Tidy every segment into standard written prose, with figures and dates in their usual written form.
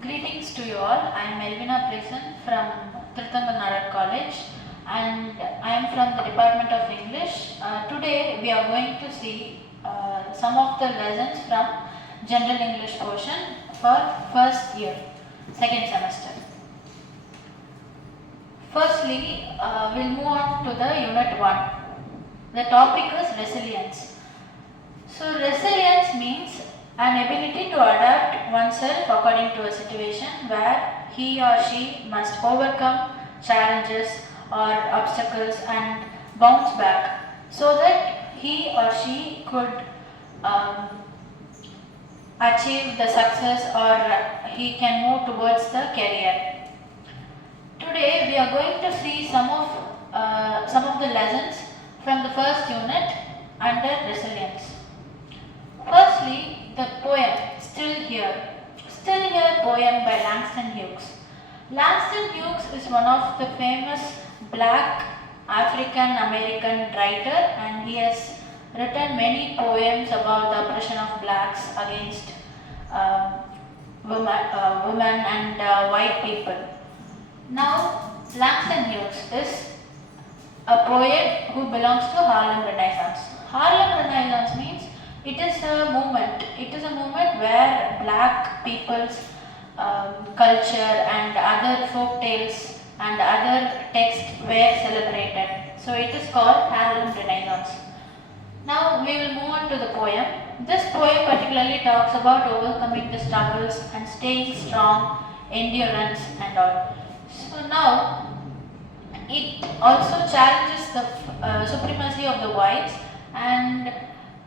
Greetings to you all. I am Elvina Presan from Tirthangal Nadar College and I am from the Department of English. Today we are going to see some of the lessons from General English portion for first year, second semester. Firstly, we'll move on to the Unit 1. The topic is resilience. So resilience means an ability to adapt oneself according to a situation where he or she must overcome challenges or obstacles and bounce back so that he or she could um, achieve the success or he can move towards the career. Today we are going to see some of the lessons from the first unit under resilience. Firstly, the poem Still Here. Still Here poem by Langston Hughes. Langston Hughes is one of the famous black African American writer and he has written many poems about the oppression of blacks against women and white people. Now, Langston Hughes is a poet who belongs to Harlem Renaissance. Harlem Renaissance means it is a movement. It is a movement where black people's culture and other folk tales and other texts were celebrated. So it is called Harlem Renaissance. Now we will move on to the poem. This poem particularly talks about overcoming the struggles and staying strong, endurance and all. So now it also challenges the supremacy of the whites and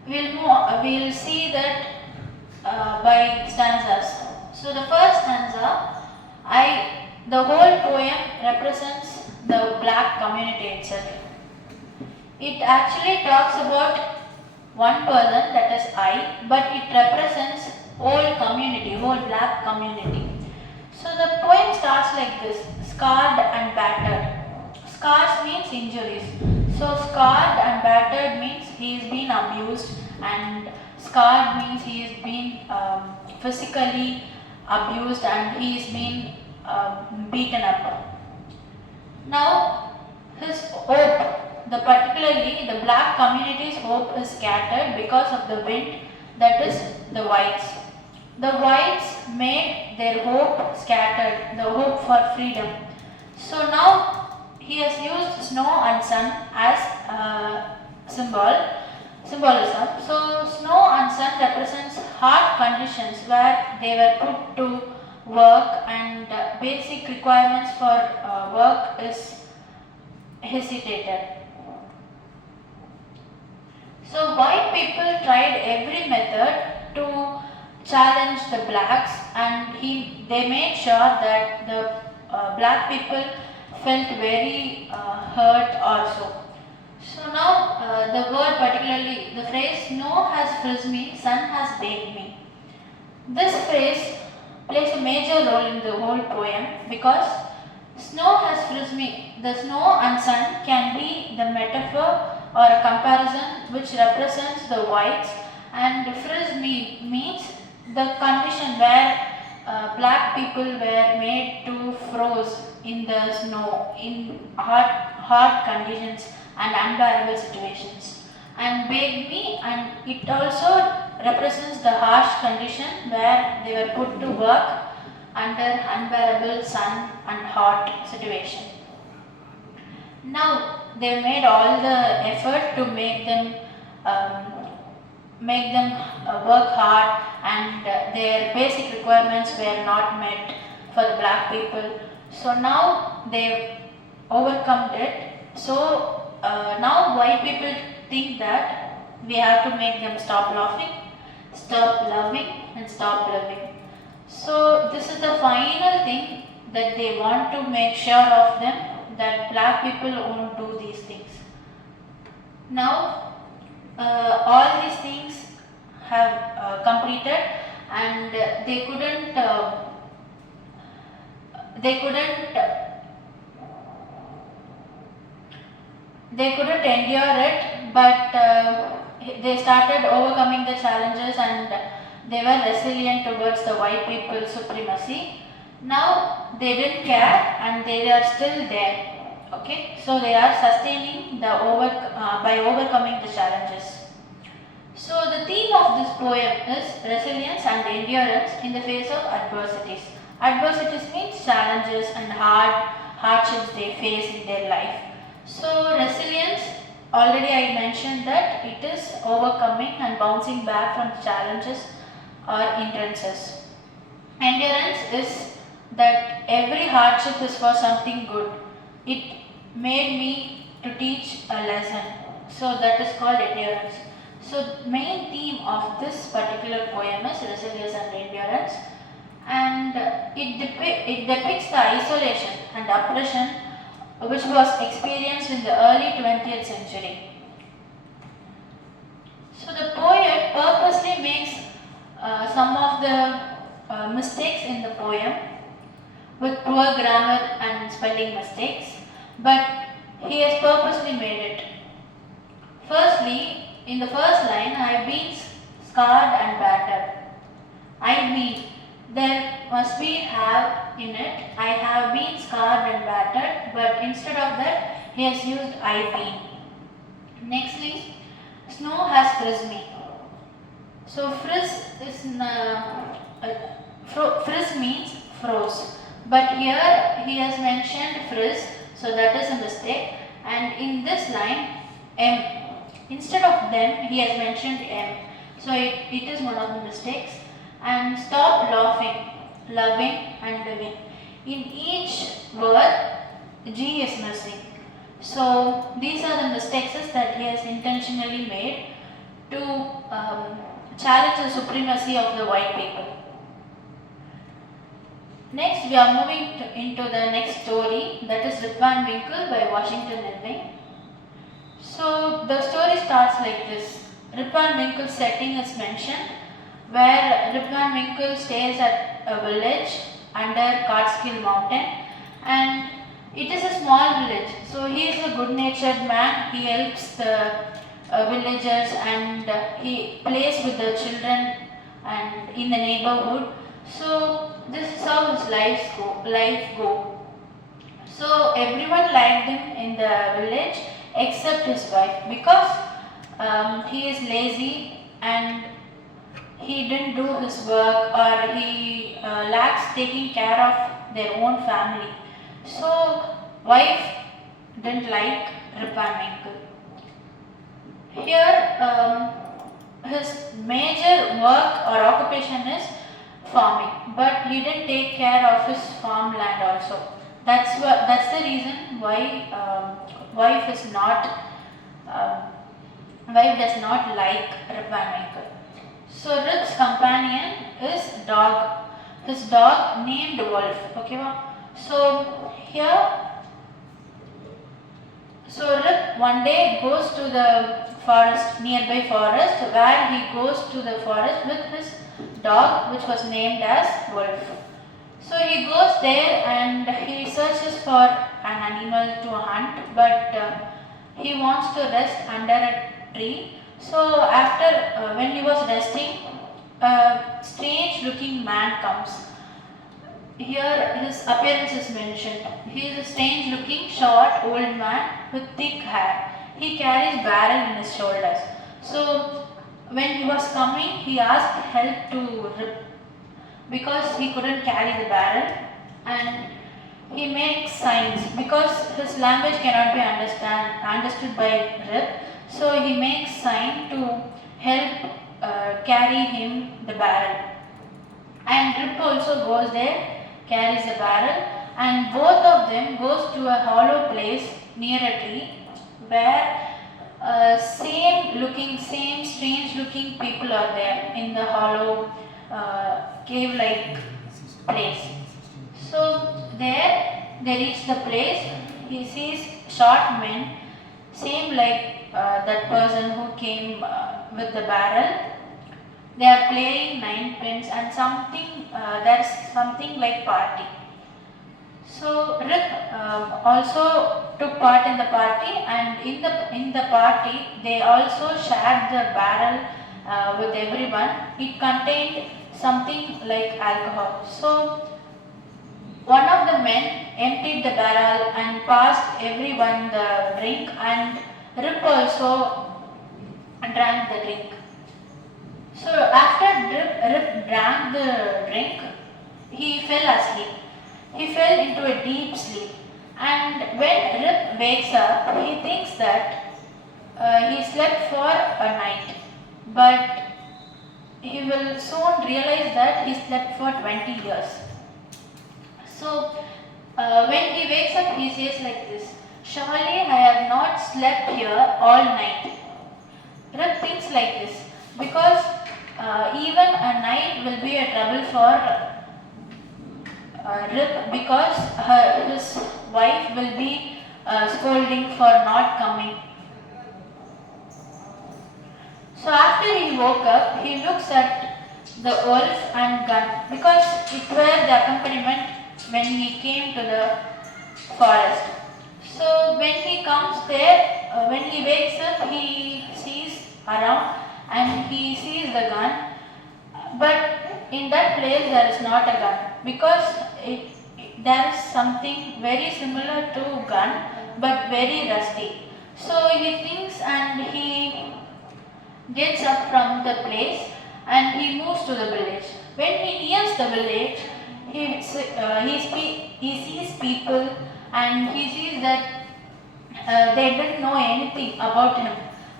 we'll see that by stanzas. So the first stanza, the whole poem represents the black community itself. It actually talks about one person, that is I, but it represents whole community, whole black community. So the poem starts like this: scarred and battered. Scars means injuries. So scarred and battered means he is being abused, and scarred means he is being physically abused and he is being beaten up. Now his hope, particularly the black community's hope is scattered because of the wind, that is the whites. The whites made their hope scattered, the hope for freedom. So now he has used snow and sun as symbolism. So snow and sun represents hard conditions where they were put to work and basic requirements for work is hesitated. So white people tried every method to challenge the blacks and they made sure that the black people felt very hurt also. So now the word, particularly the phrase snow has frizzed me, sun has baked me. This phrase plays a major role in the whole poem because snow has frizzed me. The snow and sun can be the metaphor or a comparison which represents the whites, and frizz me means the condition where black people were made to froze in the snow in hard conditions and unbearable situations, and baked me, and it also represents the harsh condition where they were put to work under unbearable sun and hot situation. Now they made all the effort to make them work hard, and their basic requirements were not met for the black people. So now they overcome it. So now white people think that we have to make them stop laughing, stop loving and stop living. So this is the final thing that they want to make sure of them, that black people won't do these things. Now all these things have completed and they couldn't endure it, but they started overcoming the challenges and they were resilient towards the white people's supremacy. Now they didn't care and they are still there. Okay, so they are sustaining by overcoming the challenges. So the theme of this poem is resilience and endurance in the face of adversities. Adversities means challenges and hardships they face in their life. So resilience, already I mentioned that it is overcoming and bouncing back from challenges or hindrances. Endurance is that every hardship is for something good. It made me to teach a lesson. So that is called endurance. So main theme of this particular poem is resilience and endurance, and it depicts the isolation and oppression which was experienced in the early 20th century. So the poet purposely makes some of the mistakes in the poem with poor grammar and spelling mistakes, but he has purposely made it. Firstly, in the first line, I have been scarred and battered. I mean, there must be have in it, I have been scarred and battered, but instead of that, he has used I been. Nextly, snow has frizzed me. So frizz frizz means froze, but here he has mentioned frizz, so that is a mistake. And in this line, M. Instead of them, he has mentioned M. So it is one of the mistakes. And stop laughing, loving and living. In each word, G is missing. So these are the mistakes that he has intentionally made to challenge the supremacy of the white people. Next, we are moving into the next story, that is Rip Van Winkle by Washington Irving. So the story starts like this. Rip Van Winkle's setting is mentioned, where Rip Van Winkle stays at a village under Catskill Mountain, and it is a small village. So he is a good-natured man. He helps the villagers and he plays with the children and in the neighborhood. So this is how his life go. So everyone liked him in the village except his wife, because he is lazy and he didn't do his work, or he lacks taking care of their own family. So wife didn't like Rip Van Winkle. Here his major work or occupation is farming, but he didn't take care of his farmland also. That's the reason why wife does not like Rip Van Winkle. So Rip's companion is dog. His dog named Wolf. Okay, so here, so Rip one day goes to the nearby forest, where he goes to the forest with his dog, which was named as Wolf. So he goes there and he searches for an animal to hunt, but he wants to rest under a tree. So after when he was resting, a strange looking man comes. Here his appearance is mentioned. He is a strange looking short old man with thick hair. He carries barrel in his shoulders. So when he was coming, he asked help to Rip, because he couldn't carry the barrel, and he makes signs because his language cannot be understood by Rip. So he makes sign to help carry him the barrel, and Rip also goes there, carries the barrel, and both of them goes to a hollow place near a tree, where same strange looking people are there in the hollow cave like place. So there they reach the place. He sees short men, same like that person who came with the barrel. They are playing nine pins and there's something like party. So Rip also took part in the party, and in the party they also shared the barrel with everyone. It contained something like alcohol. So one of the men emptied the barrel and passed everyone the drink, and Rip also drank the drink. So after Rip drank the drink, he fell asleep. He fell into a deep sleep. And when Rip wakes up, he thinks that he slept for a night. But he will soon realize that he slept for 20 years. So when he wakes up, he says like this: "Surely I have not slept here all night." Rip thinks like this because even a night will be a trouble for Rip, because his wife will be scolding for not coming. So after he woke up, he looks at the wolf and gun, because it were the accompaniment when he came to the forest. So when he comes there, when he wakes up, he sees around and he sees the gun, but in that place there is not a gun, because there is something very similar to gun but very rusty. So he thinks and he gets up from the place and he moves to the village. When he nears the village, he sees people and he sees that they didn't know anything about him.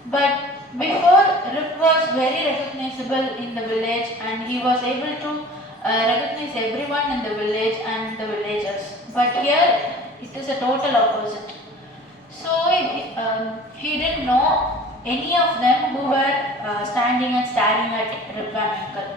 But before, Rip was very recognizable in the village and he was able to recognize everyone in the village and the villagers. But here, it is a total opposite. So he didn't know any of them who were standing and staring at Rip Van Winkle.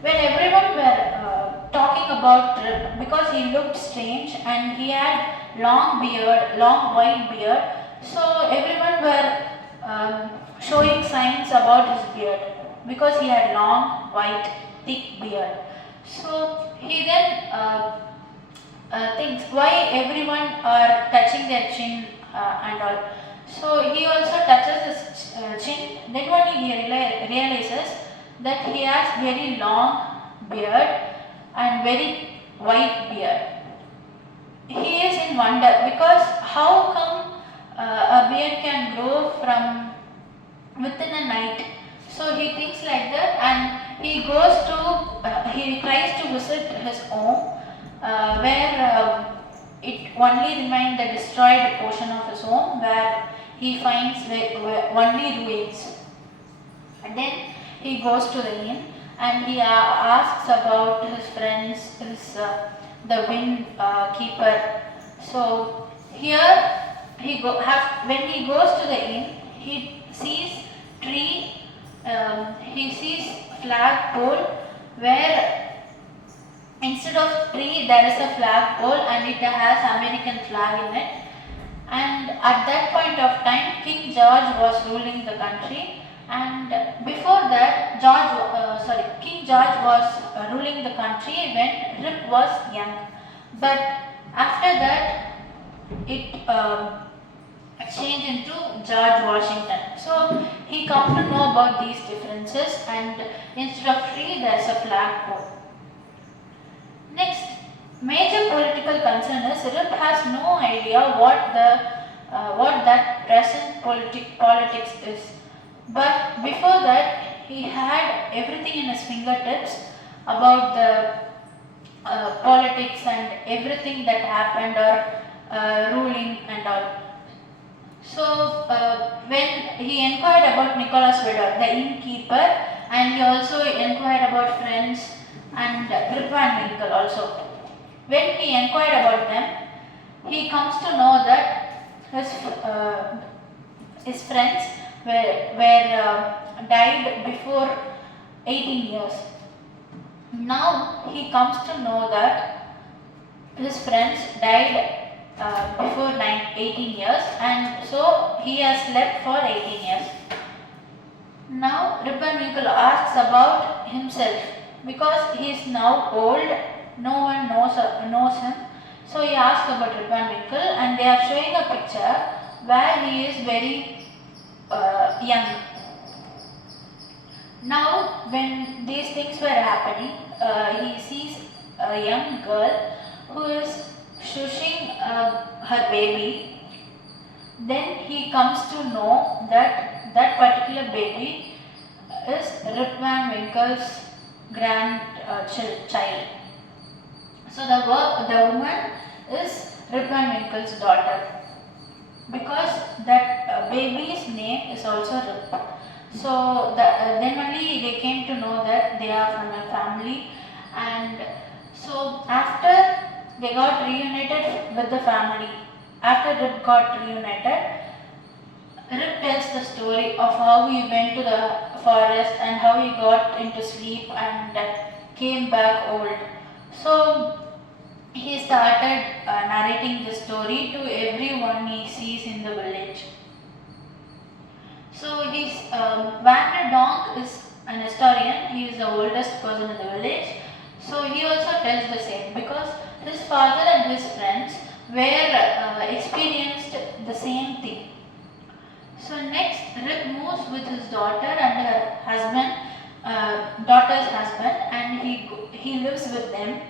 When everyone were talking about Rip, because he looked strange and he had long beard, long white beard, so everyone were showing signs about his beard because he had long, white, thick beard. So he then thinks why everyone are touching their chin and all. So he also touches his chin. Then only he realizes that he has very long beard and very white beard. He is in wonder because how come a beard can grow from within a night. So he thinks like that and he goes to, he tries to visit his home where it only remained the destroyed portion of his home where he finds only ruins. And then he goes to the inn and he asks about his friends, the wind keeper. So here when he goes to the inn, he sees tree, he sees flagpole where instead of tree there is a flagpole and it has American flag in it. And at that point of time, King George was ruling the country, and before that, King George was ruling the country when Rip was young. But after that, it changed into George Washington. So he come to know about these differences, and instead of tree, there is a flagpole. Next, major political concern is Rip has no idea what that present politics is. But before that, he had everything in his fingertips about the politics and everything that happened or ruling and all. So when he inquired about Nicholas Vedder, the innkeeper, and he also inquired about friends and Rip Van Winkle also. When he inquired about them, he comes to know that his friends were died before 18 years. Now he comes to know that his friends died before 18 years, and so he has slept for 18 years. Now Rip Van Winkle asks about himself because he is now old, no one knows him. So he asks about Rip Van Winkle, and they are showing a picture where he is very young. Now, when these things were happening, he sees a young girl who is shushing her baby. Then he comes to know that that particular baby is Rip Van Winkle's grandchild. So the woman is Rip Van Winkle's daughter, because that baby's name is also Rip. So then only they came to know that they are from a family, and so after they got reunited with the family, after Rip got reunited, Rip tells the story of how he went to the forest and how he got into sleep and came back old. So he started narrating the story to everyone he sees in the village. So Van der Donk is an historian. He is the oldest person in the village. So he also tells the same, because his father and his friends were experienced the same thing. So next, Rip moves with his daughter and her husband, daughter's husband, and he lives with them.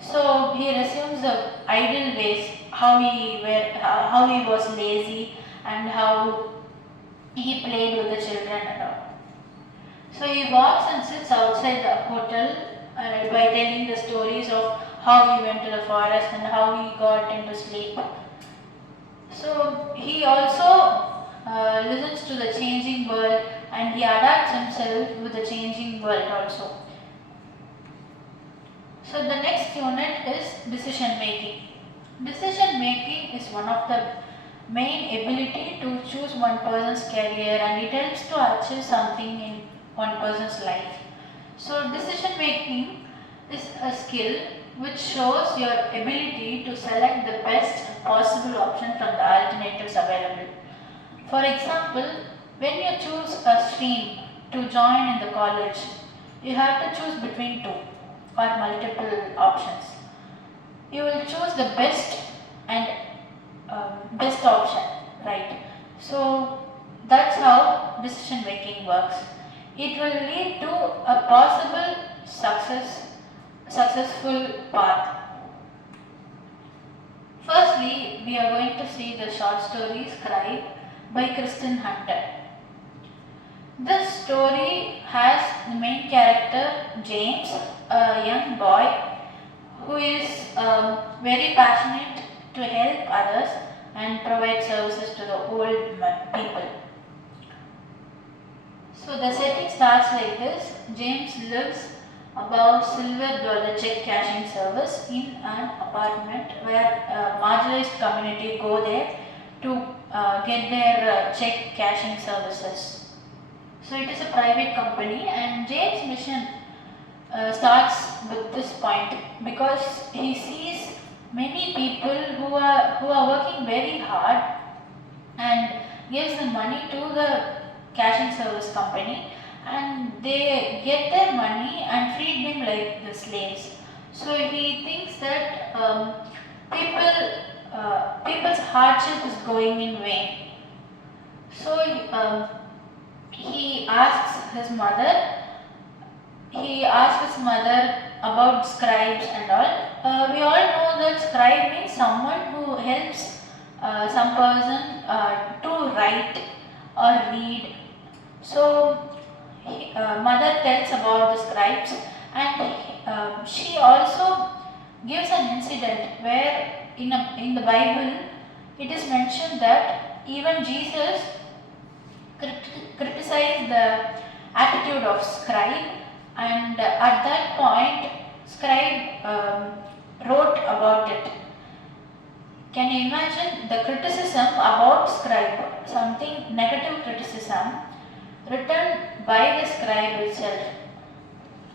So he resumes the idle ways, how he was lazy and how he played with the children and all. So he walks and sits outside the hotel by telling the stories of how he went to the forest and how he got into sleep. So he also listens to the changing world, and he adapts himself with the changing world also. So the next unit is decision making. Decision making is one of the main ability to choose one person's career, and it helps to achieve something in one person's life. So decision making is a skill which shows your ability to select the best possible option from the alternatives available. For example, when you choose a stream to join in the college, you have to choose between two or multiple options. You will choose the best and best option, right? So that's how decision making works. It will lead to a possible successful path. Firstly, we are going to see the short story Scribe by Kristen Hunter. This story has the main character James, a young boy who is very passionate to help others and provide services to the old people. So the setting starts like this. James lives above $silver check cashing service in an apartment where a marginalized community go there to get their check cashing services. So it is a private company, and James' mission starts with this point, because he sees many people who are working very hard and gives the money to the cashing service company, and they get their money and treat them like the slaves. So he thinks that people's hardship is going in vain. So he asks his mother. He asks his mother about scribes and all. We all know that scribe means someone who helps some person to write or read. So mother tells about the scribes, and she also gives an incident where in the Bible it is mentioned that even Jesus criticized the attitude of scribe, and at that point scribe wrote about it. Can you imagine the criticism about scribe, something negative criticism written by the scribe itself?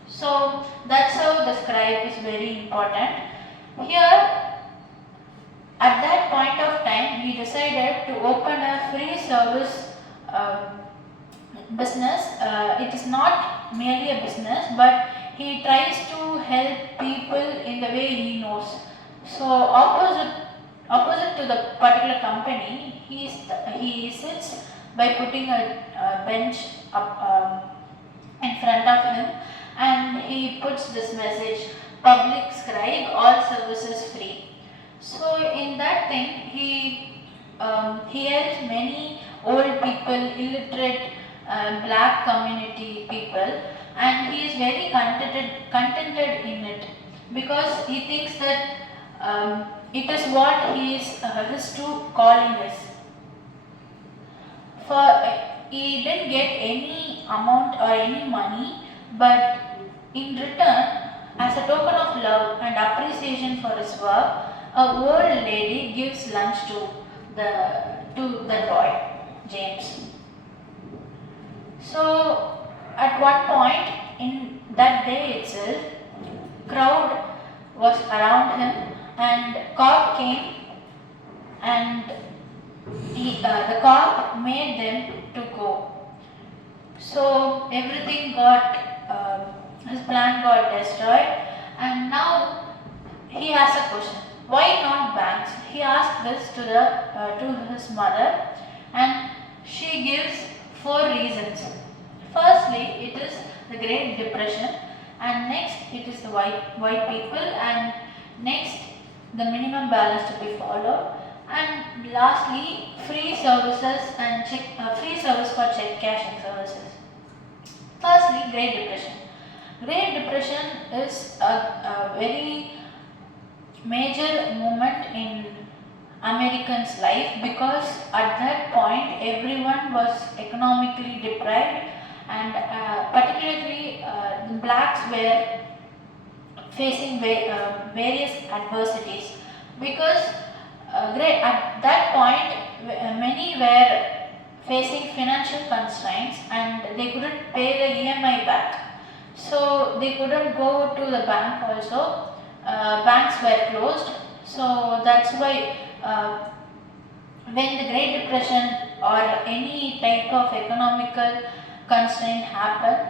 So that's how the scribe is very important. Here, at that point of time, he decided to open a free service business. It is not merely a business, but he tries to help people in the way he knows. So opposite to the particular company, he sits by putting a bench up in front of him, and he puts this message, public scribe, all services free. So in that thing, he helps many old people, illiterate, black community people, and he is very contented in it, because he thinks that it is what his true calling is. He didn't get any amount or any money, but in return, as a token of love and appreciation for his work, a old lady gives lunch the the boy, James. So at one point in that day itself, crowd was around him, and cop came, and the cop made them to go. So everything his plan got destroyed, and now he has a question. Why not banks? He asked this to his mother, and she gives 4 reasons. Firstly, it is the Great Depression, and next it is the white people, and next the minimum balance to be followed, and lastly free services and free service for check cashing services. Firstly, Great Depression. Great Depression is a very major moment in Americans' life, because at that point everyone was economically deprived, and particularly the blacks were facing various adversities, because at that point many were facing financial constraints, and they couldn't pay the EMI back, so they couldn't go to the bank also. Banks were closed, so that's why when the Great Depression or any type of economical constraint happened,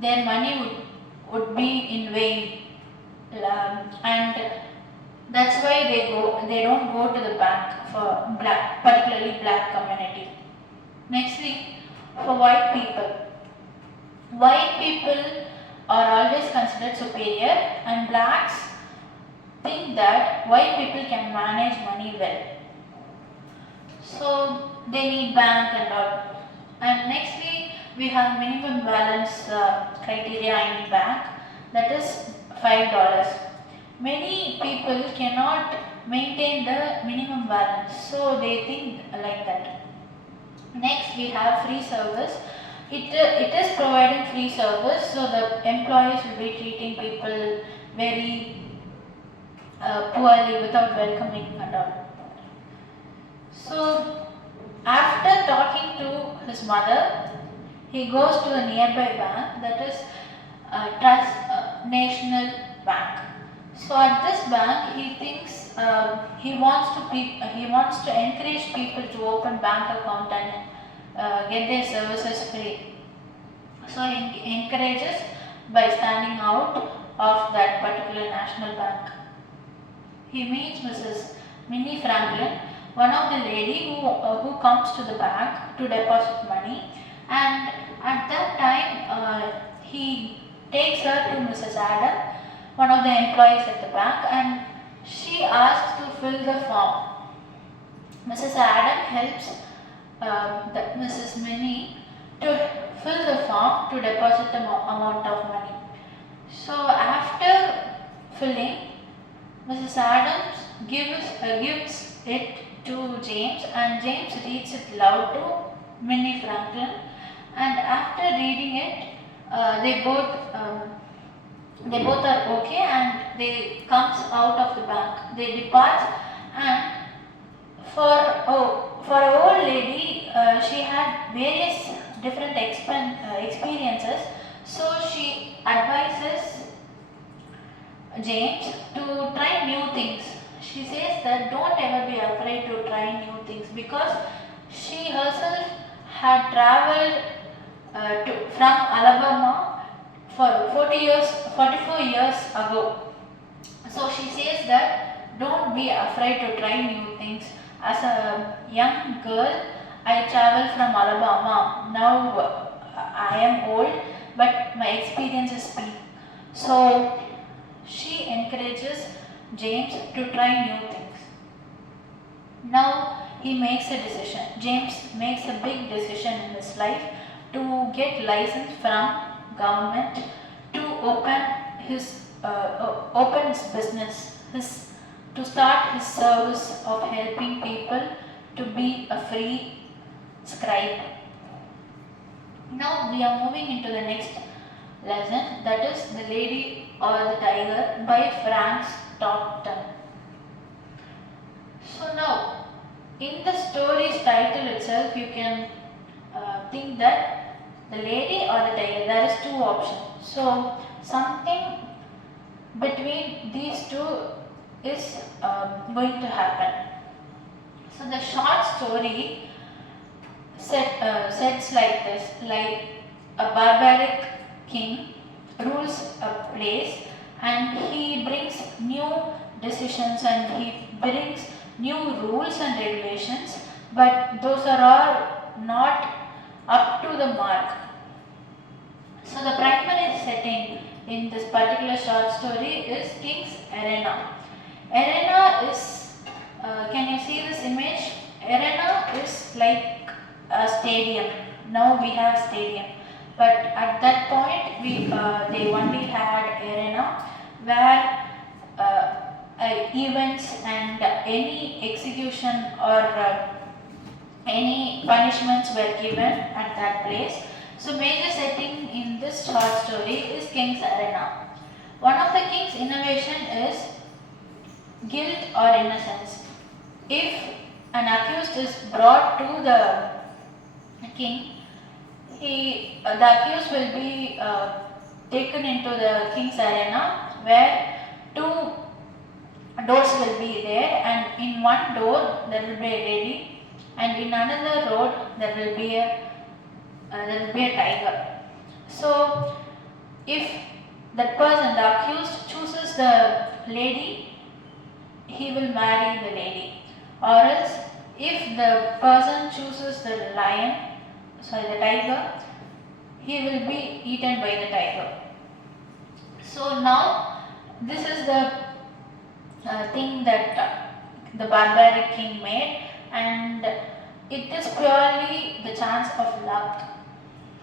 their money would be in vain, and that's why they don't go to the bank for particularly black community. Nextly, for white people are always considered superior, and blacks think that white people can manage money well, so they need bank and all. And nextly, we have minimum balance criteria in bank, that is $5. Many people cannot maintain the minimum balance, so they think like that. Next, we have free service. It is providing free service, so the employees will be treating people very poorly, without welcoming and all. So after talking to his mother, he goes to a nearby bank, that is Trust National Bank. So at this bank, he thinks he wants to encourage people to open bank account and get their services free. So he encourages by standing out of that particular national bank. He meets Mrs. Minnie Franklin, one of the lady who comes to the bank to deposit money, and at that time he takes her to Mrs. Adam, one of the employees at the bank, and she asks to fill the form. Mrs. Adam helps Mrs. Minnie to fill the form to deposit the amount of money. So after filling, Mrs. Adams gives it to James, and James reads it loud to Minnie Franklin, and after reading it, they both are okay, and they comes out of the bank. They depart, and for an old lady, she had various different experiences, so she advises James to try new things. She says that don't ever be afraid to try new things, because she herself had traveled from Alabama for 44 years ago. So she says that don't be afraid to try new things. As a young girl, I traveled from Alabama. Now I am old, but my experiences speak. So she encourages James to try new things. Now he makes a decision. James makes a big decision in his life to get license from government to open his business, to start his service of helping people to be a free scribe. Now we are moving into the next lesson, that is The Lady or the Tiger by Frank Stockton. So now, in the story's title itself, you can think that the lady or the tiger, there is two options. So something between these two is going to happen. So the short story sets like this, like a barbaric king rules a place and he brings new decisions and he brings new rules and regulations, but those are all not up to the mark. So the primary setting in this particular short story is King's Arena. Arena is, can you see this image? Arena is like a stadium. Now we have stadium, but at that point they only had arena where events and any execution or any punishments were given at that place. So major setting in this short story is King's Arena. One of the king's innovation is guilt or innocence. If an accused is brought to the king, the accused will be taken into the king's arena where two doors will be there, and in one door there will be a lady and in another road there will be a tiger. So if that person, the accused, chooses the lady, he will marry the lady, or else if the person chooses the tiger, he will be eaten by the tiger. So now this is the thing that the barbaric king made, and it is purely the chance of luck.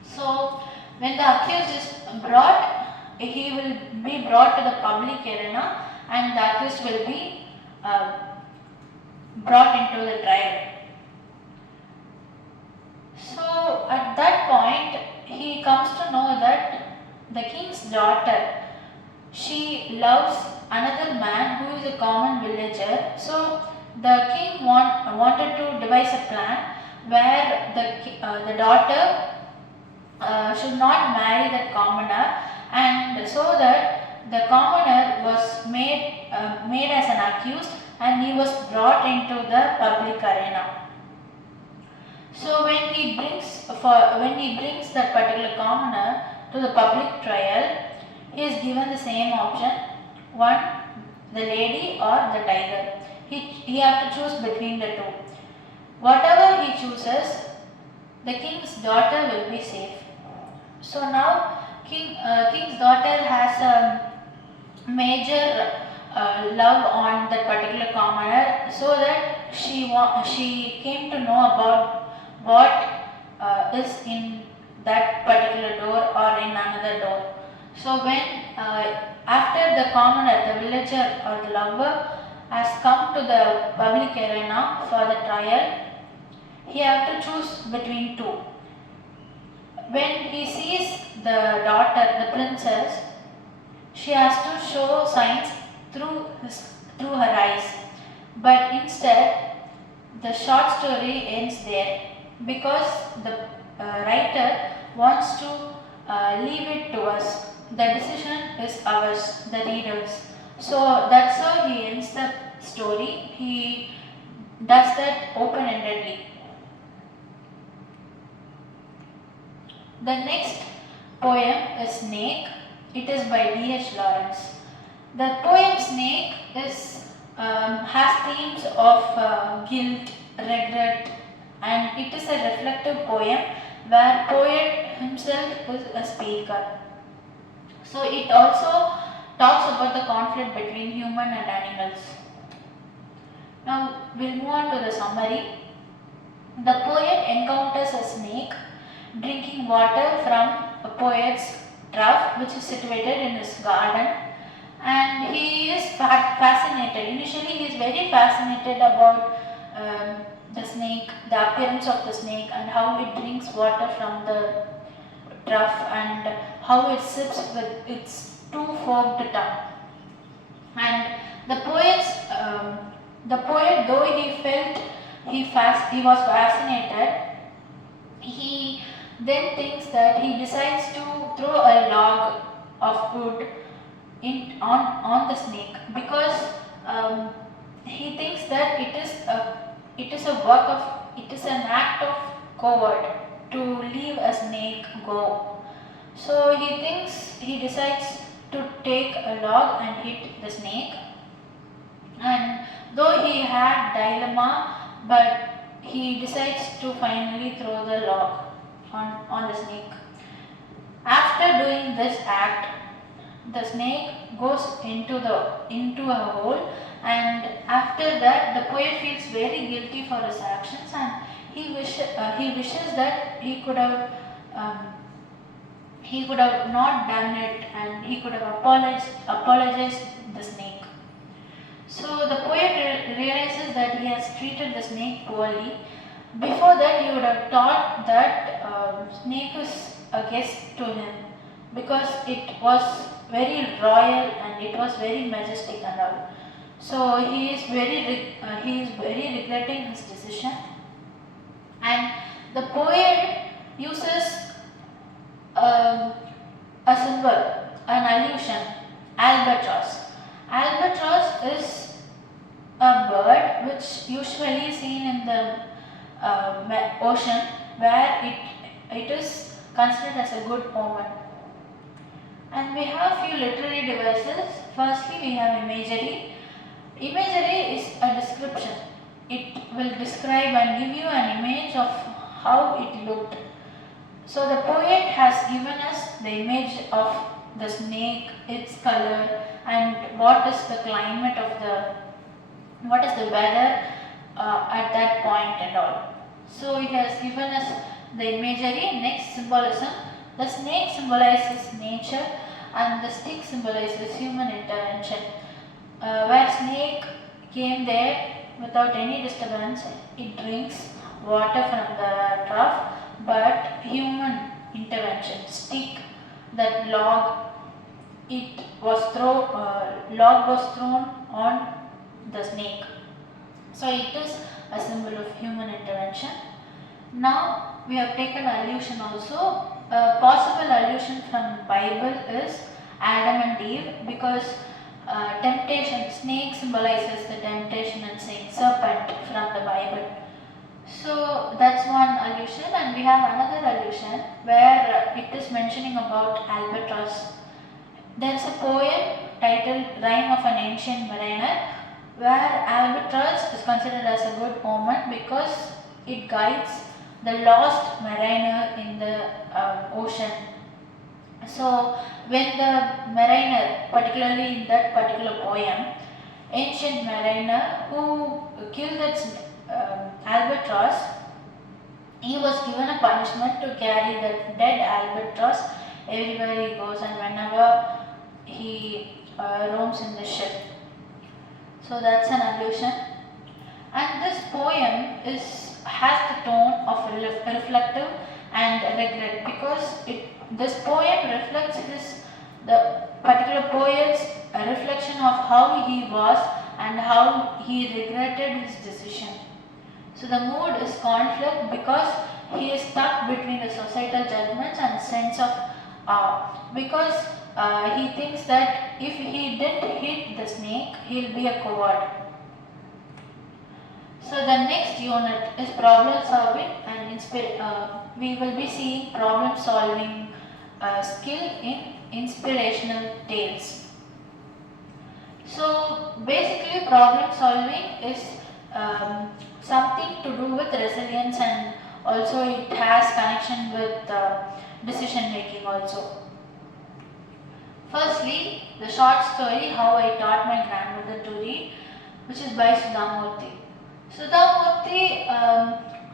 So when the accused is brought, he will be brought to the public arena and the accused will be brought into the trial. So at that point he comes to know that the king's daughter, she loves another man who is a common villager. So the king wanted to devise a plan where the daughter should not marry that commoner, and so that the commoner was made as an accused and he was brought into the public arena. So when he brings that particular commoner to the public trial, he is given the same option: one, the lady or the tiger. He have to choose between the two. Whatever he chooses, the king's daughter will be safe. So now king's daughter has a major love on that particular commoner, so that she came to know about what is in that particular door or in another door. So when after the commoner, the villager or the lover has come to the public arena for the trial, he have to choose between two. When he sees the daughter, the princess, she has to show signs through her eyes. But instead, the short story ends there because the writer wants to leave it to us. The decision is ours, the readers. So that's how he ends the story. He does that open-endedly. The next poem is Snake. It is by D.H. Lawrence. The poem Snake has themes of guilt, regret, and it is a reflective poem where poet himself is a speaker. So it also talks about the conflict between human and animals. Now we'll move on to the summary. The poet encounters a snake drinking water from a poet's trough, which is situated in his garden, and he is fascinated. Initially, he is very fascinated about the snake, the appearance of the snake, and how it drinks water from the trough, and how it sips with its two forked tongue. And the poet, though he felt he was fascinated, he then thinks that he decides to throw a log of wood on the snake, because he thinks that it is an act of coward to leave a snake go. So he decides to take a log and hit the snake, and though he had dilemma, but he decides to finally throw the log on the snake. After doing this act, the snake goes into a hole, and after that the poet feels very guilty for his actions, and he wishes that he could have not done it, and he could have apologized the snake. So the poet realizes that he has treated the snake poorly. Before that, he would have thought that snake is a guest to him, because it was very royal and it was very majestic and all. So he is very regretting his decision, and the poet uses a symbol, an allusion, albatross. Albatross is a bird which usually seen in the ocean, where it is considered as a good omen. And we have few literary devices. Firstly, we have imagery. Imagery is a description. It will describe and give you an image of how it looked. So the poet has given us the image of the snake, its color, and what is the weather at that point and all. So it has given us the imagery. Next, symbolism. The snake symbolizes nature and the stick symbolizes human intervention. Where snake came there without any disturbance, it drinks water from the trough, but human intervention, stick, that log, log was thrown on the snake. So it is a symbol of human intervention. Now we have taken allusion also. A possible allusion from Bible is Adam and Eve, because temptation, snake symbolizes the temptation and serpent from the Bible. So that's one allusion, and we have another allusion where it is mentioning about albatross. There is a poem titled Rime of an Ancient Mariner, where albatross is considered as a good omen because it guides the lost mariner in the ocean. So when the mariner, particularly in that particular poem, ancient mariner who killed its albatross, he was given a punishment to carry the dead albatross everywhere he goes and whenever he roams in the ship. So that's an allusion. And this poem has the tone of reflective and regret, because this poem reflects the particular poet's reflection of how he was and how he regretted his decision. So the mood is conflict because he is stuck between the societal judgments and sense of awe, because he thinks that if he didn't hit the snake, he'll be a coward. So the next unit is problem solving, and we will be seeing problem solving skill in inspirational tales. So basically problem solving is something to do with resilience, and also it has connection with decision making also. Firstly, the short story How I Taught My Grandmother to Read, which is by Sudhamurthy. Sudhamurthy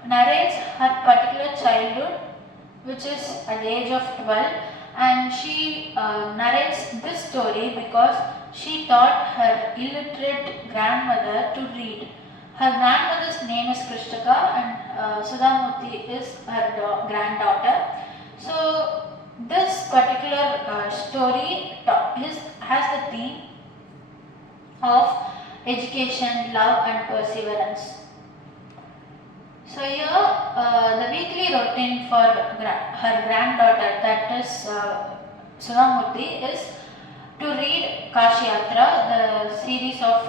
narrates her particular childhood, which is at the age of 12, and she narrates this story because she taught her illiterate grandmother to read. Her grandmother's name is Krishtaka, and Sudhamurthy is her granddaughter. So this particular story has the theme of education, love and perseverance. So here the weekly routine for her granddaughter, that is Sudhamurthy, is to read Kashi Yatra, the series of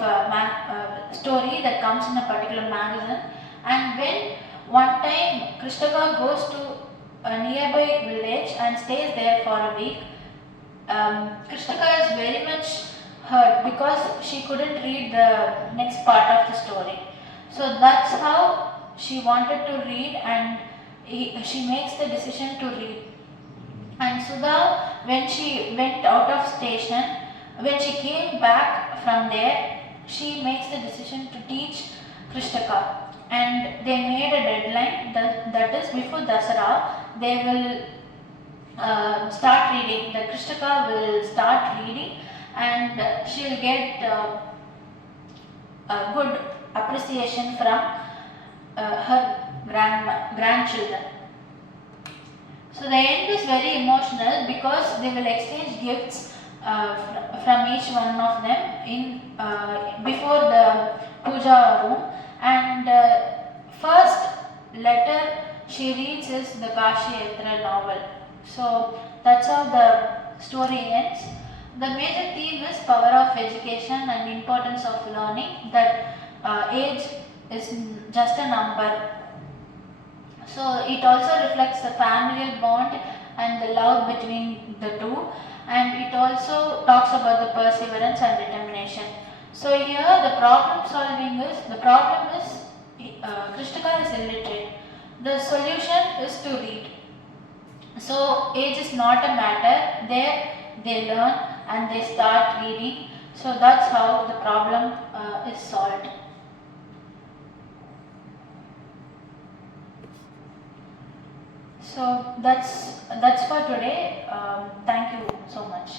story that comes in a particular magazine. And when one time Krishtaka goes to a nearby village and stays there for a week, Krishtaka is very much hurt because she couldn't read the next part of the story. So that's how she wanted to read, and she makes the decision to read. And Sudha, when she went out of station, when she came back from there, she makes the decision to teach Krishtaka. And they made a deadline, that is before Dasara, they will start reading. The Krishtaka will start reading, and she will get a good appreciation from her grandchildren. So the end is very emotional because they will exchange gifts from each one of them in before the puja room, and first letter she reads is the Kashi Yatra novel. So that's how the story ends. The major theme is power of education and importance of learning, that age is just a number. So it also reflects the familial bond and the love between the two, and it also talks about the perseverance and determination. So here the problem is Krishtaka is illiterate. The solution is to read. So age is not a matter. There they learn and they start reading. So that's how the problem is solved. So that's for today. Thank you so much.